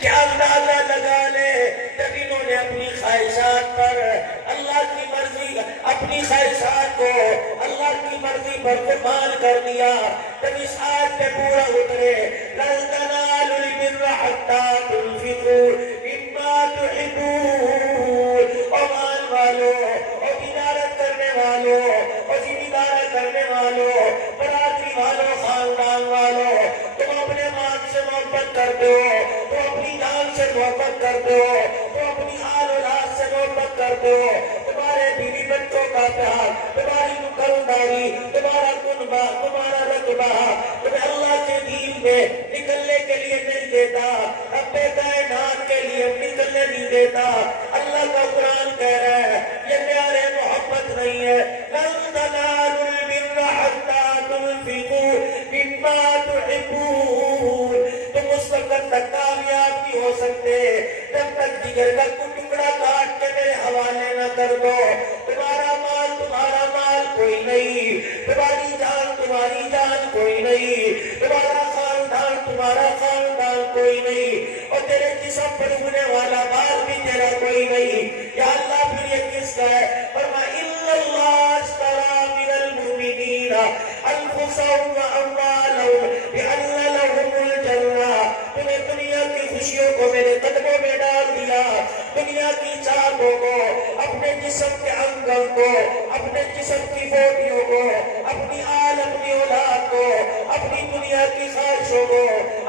کیا اندازہ لگا لے جب انہوں نے اپنی خواہشات پر اللہ کی مرضی، اپنی خواہشات کو اللہ کی مرضی پر قربان کر دیا، جب اس آیت پہ پورا اترے لن تنالوا البر حتى تنفقوا مما تحبون، اور مال والوں اور تجارت کرنے والوں اور ذمہ داری کرنے والوں، برادری والوں، خاندان والوں، تم اپنے مال سے محبت کرتے ہو، تم اپنی جان سے محبت کرتے ہو، تم اپنی آل اولاد سے محبت کرتے ہو، تمہارے بیوی بچوں کا پیار، تمہاری دکانداری، تمہارا کنبہ، تمہارا رقبہ تمہیں اللہ کے دین میں نکلنے کے لیے نہیں دیتا، رب کائنات کے لیے نکلنے نہیں دیتا۔ اللہ کا قرآن کہہ رہا ہے یہ پیارے محبت نہیں ہے، لن تنالوا البر حتى تنفقوا مما تحبون، تم اس وقت تک کامیاب نہیں ہو سکتے جب تک جگر کا ٹکڑا کاٹ کے میرے حوالے نہ کر دو۔ تمہارا مال کوئی نہیں، تمہاری جان کوئی نہیں، تمہارا خاندان کوئی نہیں، اور تیرے جسم پر ہونے والا مال بھی تیرا کوئی نہیں۔ یا اللہ پھر یہ کس کا ہے؟ فرمایا اِنَّ اللَّهَ اشْتَرَىٰ مِنَ الْمُؤْمِنِينَ أَنفُسَهُمْ وَأَمْوَالَهُمْ بِأَنَّ لَهُمُ الْجَنَّةَ، تمہیں دنیا کی خوشیوں کو میرے قدموں میں ڈال دیا، دنیا کی چاہتوں کو، اپنے جسم کے انگل کو، اپنے جسم کی بوٹیوں کو، اپنی اپنی اولاد کو، اپنی دنیا کی خواہشوں کو،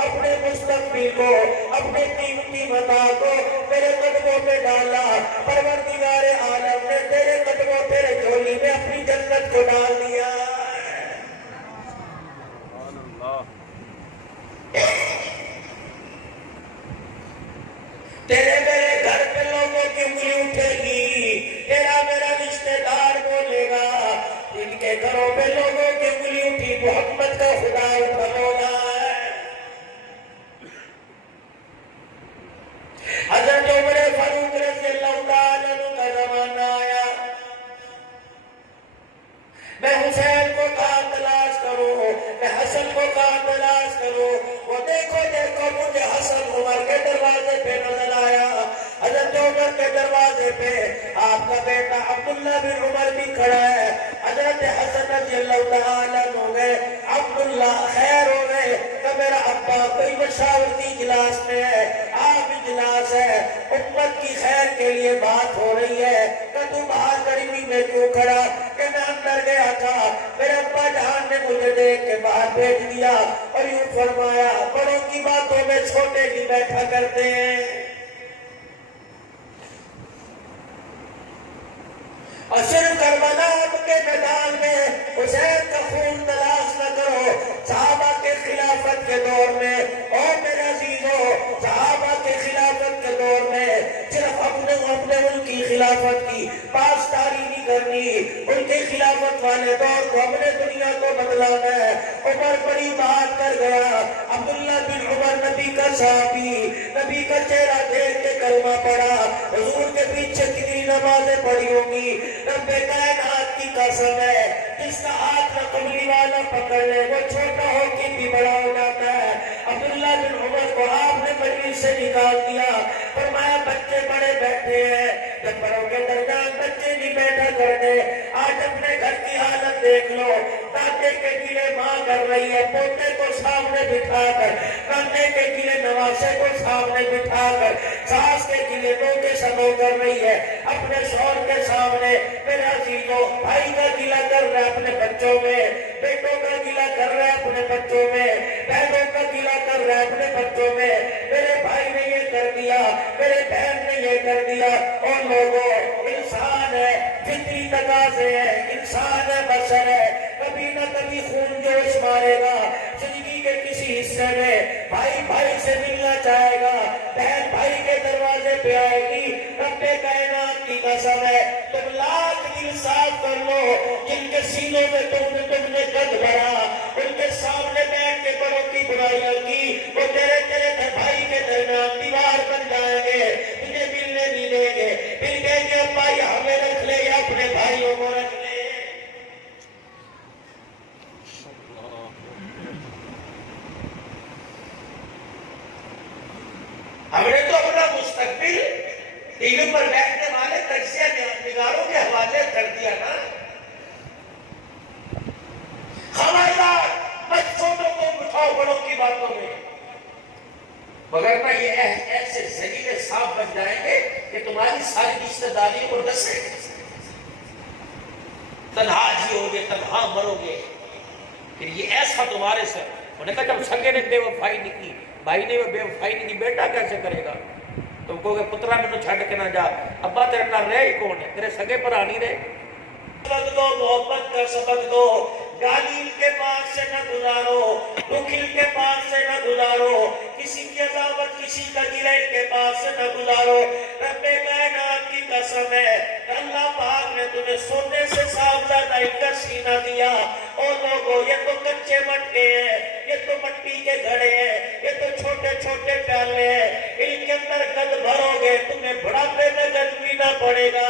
اپنے مستقبل کو، اپنے قیمتی متاع کو میرے قدموں پہ ڈالا۔ پروردگار عالم نے تیرے قدموں پہ جھولی میں اپنی جنت کو ڈال دیا۔ تیرے میرے گھر پہ لوگوں کی انگلی اٹھے گی، تیرا میرا رشتہ دار بولے گا، ان کے گھروں پہ لوگوں کی انگلی اٹھی، محمد کا خدا اٹھانا ہے۔ حضرت عمر فاروق رضی اللہ تعالیٰ عنہ کا زمانہ آیا، میں حسین کو کہاں تلاش کروں، میں حسن کو کہاں تلاش کروں، وہ دیکھو مجھے حسن عمر کے دروازے پہ نظر آیا۔ حضرت عمر کے دروازے پہ آپ کا بیٹا عبداللہ بن عمر بھی کھڑا ہے۔ حضرت حسن رضی اللہ تعالیٰ عنہ گئے، عبداللہ خیر ہو گئے کہ میرا ابا کوئی مشاورتی اجلاس میں ہے، آپ اجلاس ہے، امت کی خیر کے لیے بات ہو رہی ہے کہ تو باہر گرمی میں کیوں کھڑا؟ کہ میں اندر گیا تھا، میرے ابا جان نے مجھے دیکھ کے باہر بھیج دیا اور یوں فرمایا بڑوں کی باتوں میں چھوٹے ہی بیٹھا کرتے ہیں، اور صرف کربلا کے میدان میں حسین کا خون تلاش نہ کرو۔ صحابہ کے خلافت کے دور میں، اور میرے عزیزو، صحابہ کے خلافت کے دور میں صرف اپنے ان کی خلافت کی پاسداری نہیں کرنی، ان کے خلافت والے دور کو اپنے دنیا کو بدلانا ہے۔ عمر بڑی بات کر گیا، عبداللہ بن عمر نبی کا صحابی، نبی کا چہرہ دیکھ کے کلمہ پڑھا، حضور کے پیچھے کتنی نمازیں پڑھی ہوگی، رب کائنات کی قسم ہے جس کا ہاتھ نہ قبلی والا پکڑ لے وہ چھوٹا ہو کے بھی بڑا ہو جاتا ہے۔ عبداللہ بن عمر کو آپ نے مجلس سے نکال دیا، فرمایا بچے بڑے بیٹھے ہیں، جب بڑوں کے درمیان بچے نہیں بیٹھا کرتے۔ آج اپنے گھر کی حالت دیکھ لو، دادے کے گلے ماں کر رہی ہے، پوتے کو سامنے بٹھا کر، نانے کے گلے نواسے کو سامنے بٹھا کر، ساس کے گلے نوکے سمو کر رہی ہے، اپنے شوہر کے سامنے۔ میرے عزیزو، بھائی کا گلہ کر رہا ہے اپنے بچوں میں، بیٹوں کا گلہ کر رہا ہے اپنے بچوں میں، بہنوں کا گلہ کر رہا ہے اپنے بچوں میں، میرے بھائی نے یہ کر دیا، میرے بہن نے یہ کر دیا۔ اور لوگوں، انسان ہے، فطری تقاضے ہیں، انسان ہے، بشر ہے، کبھی نہ کبھی خون جوش مارے گا۔ زندگی کے کسی حصے میں بھائی بھائی سے ملنا چاہے گا، بہن بھائی کے دروازے پہ آئے گی، رب کائنات کی قسم ہے تم لاکھ دل صاف کر لو، جن کے سینوں میں تم نے قد بھرا، ان کے سامنے بیٹھ کے بڑوں کی برائیاں کی، وہ تیرے بھائی کے درمیان دیوار بن جائیں گے، تجھے ملنے نہیں دیں گے، پھر کہیں گے ابا یہ ہمیں رکھ لے یا اپنے بھائیوں کو رکھ لے۔ مستقبل ٹی وی پر بیٹھنے والے تجزیہ نگاروں کے حوالے کر دیا نا. خواہشات مت چھوٹوں کو بٹھاؤ بڑوں کی باتوں میں، مگر نہ یہ ایسے ذلیل صاف بن جائیں گے کہ تمہاری ساری رشتہ داریوں کو ڈسے. تنہا جیو گے، تنہا مرو گے، پھر یہ ایسا تمہارے سے. انہوں نے کہا جب سگے نے بے وفائی نہیں کی، بھائی نے بے وفائی نہیں کی، بیٹا کیسے کرے گا؟ تم کہو گے پترا میں تو چھڑ کے نہ جا، ابا تیرے نہ رہے ہی کون ہے؟ تیرے سگے پر آنی رہے. سبق دو، محبت کا سبق دو. گالی ان کے پاس سے نہ گزارو، دکھ ان کے پاس سے نہ گزارو، کسی کی عذابت، کسی کا گرہ ان کے پاس سے نہ گزارو. رب کائنات کی قسم ہے، اللہ پاک نے تمہیں سونے سے صاف زیادہ ان کا سینہ دیا. اور لوگوں یہ تو کچے مٹکے ہیں، یہ تو مٹی کے گھڑے ہیں، یہ تو چھوٹے چھوٹے پیالے ہیں. ان کے اندر گد بھرو گے تمہیں بڑھاپے میں گد پینا پڑے گا.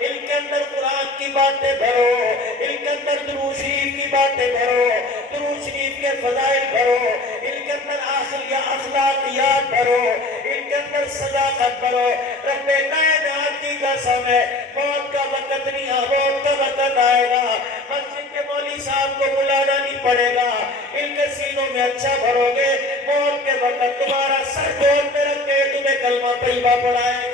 ان کے اندر قرآن کی باتیں بھرو، ان کے اندر درود شریف کی باتیں بھرو، درود شریف کے فضائل بھرو، ان کے اندر اخلاقیات بھرو، ان کے اندر صداقت بھرو. رب کائنات کی قسم ہے، موت کا وقت نہیں، موت کا وقت آئے گا. مسجد کے مولوی صاحب کو بلانا نہیں پڑے گا، ان کے سینوں میں اچھا بھرو گے. موت کے وقت تمہارا سر گود میں رکھ کے تمہیں کلمہ طیبہ پڑھائے گا.